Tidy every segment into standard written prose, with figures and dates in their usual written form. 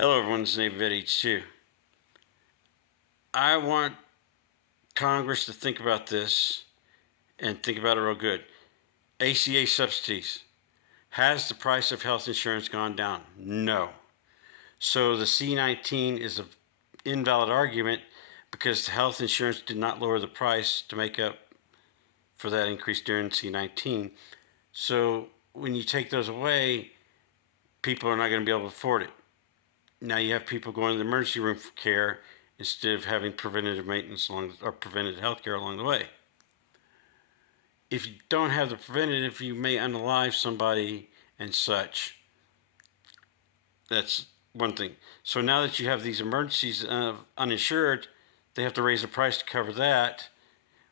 Hello everyone, this is Nate at H2. I want Congress to think about this and think about it real good. ACA subsidies. Has the price of health insurance gone down? No. So the C19 is an invalid argument because the health insurance did not lower the price to make up for that increase during C19. So when you take those away, people are not going to be able to afford it. Now you have people going to the emergency room for care instead of having preventative maintenance or preventative health care along the way. If you don't have the preventative, you may unalive somebody and such. That's one thing. So now that you have these emergencies uninsured, they have to raise the price to cover that,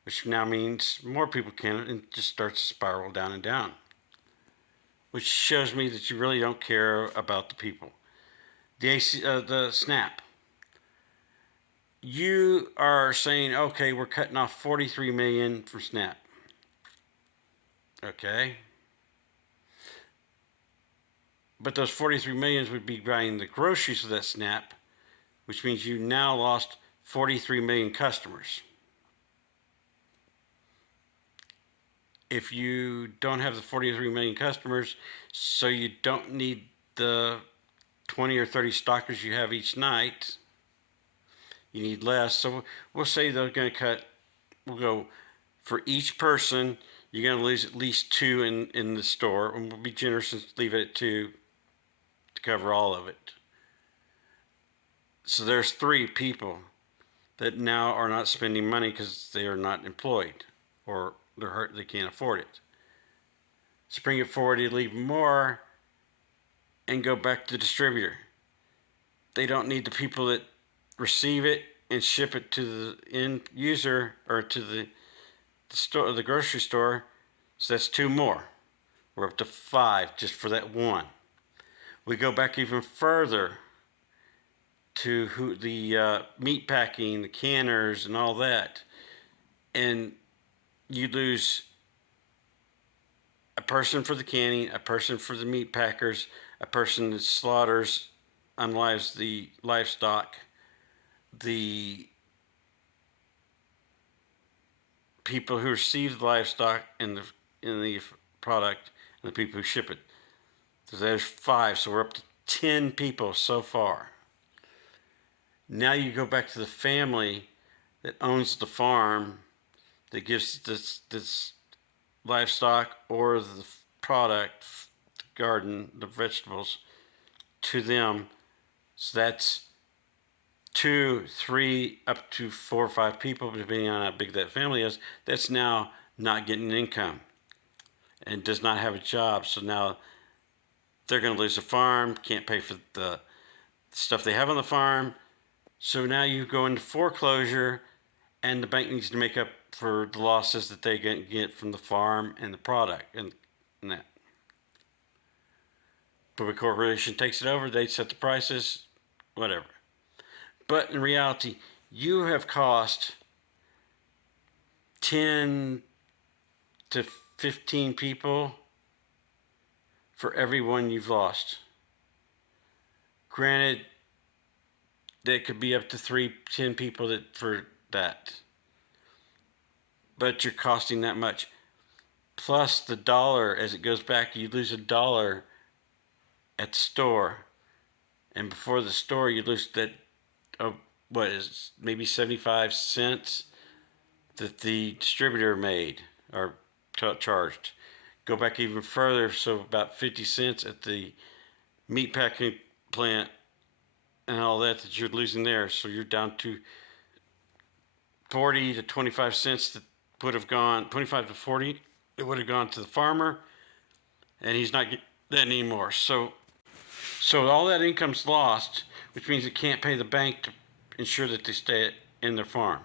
which now means more people can, and it just starts to spiral down and down, which shows me that you really don't care about the people. The SNAP. You are saying, okay, we're cutting off 43 million from SNAP. Okay. But those 43 millions would be buying the groceries of that SNAP, which means you now lost 43 million customers. If you don't have the 43 million customers, so you don't need the 20 or 30 stockers you have each night, you need less. So we'll say they're going to cut, we'll go for each person, you're going to lose at least two in the store, and we'll be generous and leave it at two to cover all of it. So there's three people that now are not spending money because they are not employed or they're hurt, they can't afford it. So bring it forward, you leave more and go back to the distributor. They don't need the people that receive it and ship it to the end user or to the store, the grocery store. So that's two more. We're up to five just for that one. We go back even further to the meat packing, the canners, and all that, and you lose a person for the canning, a person for the meat packers, a person that slaughters, unlives the livestock, the people who receive the livestock in the product, and the people who ship it. So there's five. So we're up to 10 people so far. Now you go back to the family that owns the farm that gives this livestock or the product, the garden, the vegetables to them. So that's 2, 3, up to 4 or 5 people, depending on how big that family is. That's now not getting an income and does not have a job. So now they're going to lose the farm, can't pay for the stuff they have on the farm. So now you go into foreclosure, and the bank needs to make up for the losses that they get from the farm and the product and that. But the corporation takes it over, they set the prices, whatever. But in reality, you have cost 10 to 15 people for every one you've lost. Granted, there could be up to 10 people for that. But you're costing that much. Plus the dollar, as it goes back, you lose $1 at the store. And before the store, you lose that, what is maybe 75 cents that the distributor made or charged. Go back even further, so about 50 cents at the meat packing plant and all that you're losing there. So you're down to 40 to 25 cents that would have gone, 25 to 40, it would have gone to the farmer, and he's not getting that anymore. So all that income's lost, which means it can't pay the bank to ensure that they stay in their farm.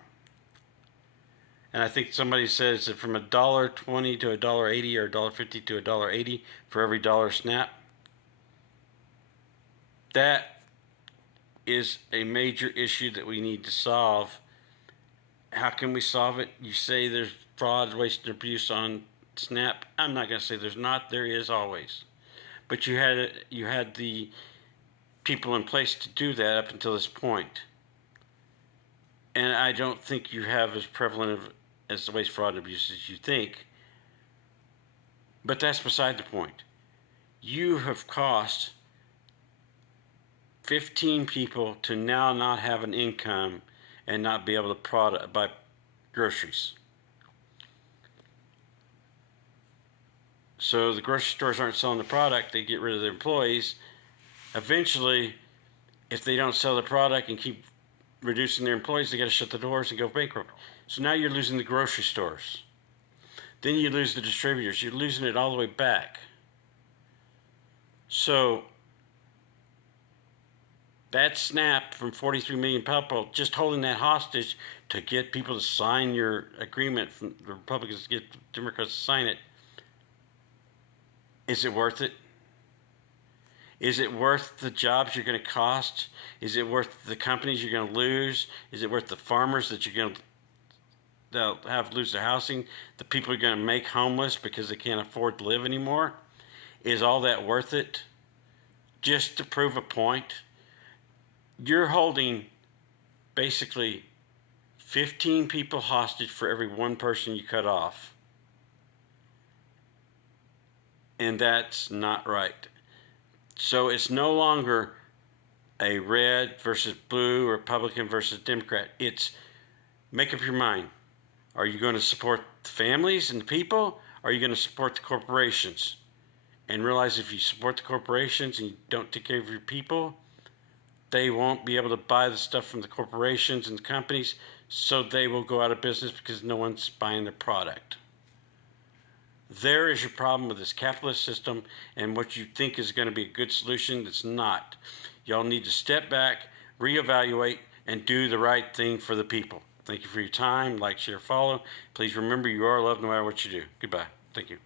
And I think somebody says that from $1.20 to $1.80 or $1.50 to $1.80 for every dollar SNAP. That is a major issue that we need to solve. How can we solve it? You say there's fraud, waste, and abuse on SNAP. I'm not going to say there's not. There is always. But you had the people in place to do that up until this point. And I don't think you have as prevalent as the waste, fraud, and abuse as you think. But that's beside the point. You have cost 15 people to now not have an income and not be able to buy groceries. So the grocery stores aren't selling the product, they get rid of their employees. Eventually, if they don't sell the product and keep reducing their employees, they got to shut the doors and go bankrupt. So now you're losing the grocery stores. Then you lose the distributors. You're losing it all the way back. So that SNAP from 43 million people, just holding that hostage to get people to sign your agreement from the Republicans to get the Democrats to sign it, is it worth it? Is it worth the jobs you're going to cost? Is it worth the companies you're going to lose? Is it worth the farmers that you're going to they'll have lose their housing? The people you're going to make homeless because they can't afford to live anymore? Is all that worth it? Just to prove a point? You're holding basically 15 people hostage for every one person you cut off. And that's not right. So it's no longer a red versus blue, Republican versus Democrat. It's make up your mind. Are you going to support the families and the people? Or are you going to support the corporations? And realize if you support the corporations and you don't take care of your people, they won't be able to buy the stuff from the corporations and the companies, so they will go out of business because no one's buying their product. There is your problem with this capitalist system and what you think is going to be a good solution that's not. Y'all need to step back, reevaluate, and do the right thing for the people. Thank you for your time. Like, share, follow. Please remember you are loved no matter what you do. Goodbye. Thank you.